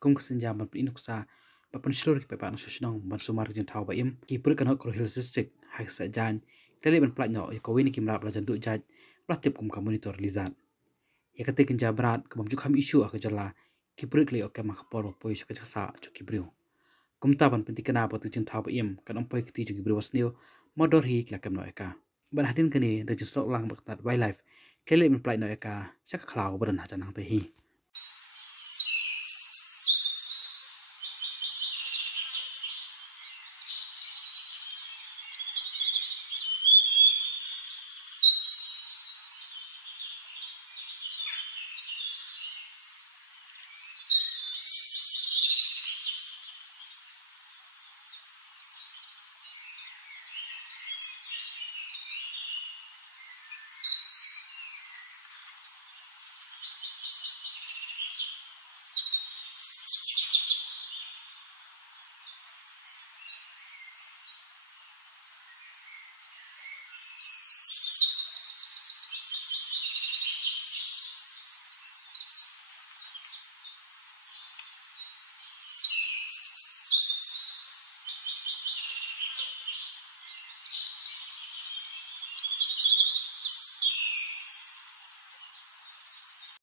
kum kesenja ban inuksa bapan seluruh pepa nasional ban sumar jin thau ba im ki pur kan ko hills district hak sa jan tele ban plat no ko wini kimra bla jan du jaj pratip kum ka monitor lizan ya kate kinja brat kam ju kham issue ak jala ki pur kle ok ma khapor poi su ka sa chu ki brio kum ta ban pinti kana ba tu jin thau ba im kan am poi kti chu ki brio wasnio modor hi kla kam no eka ban hadin kani register lang baktat wildlife kele ban plat no eka sak khlaw ban ha janang te hi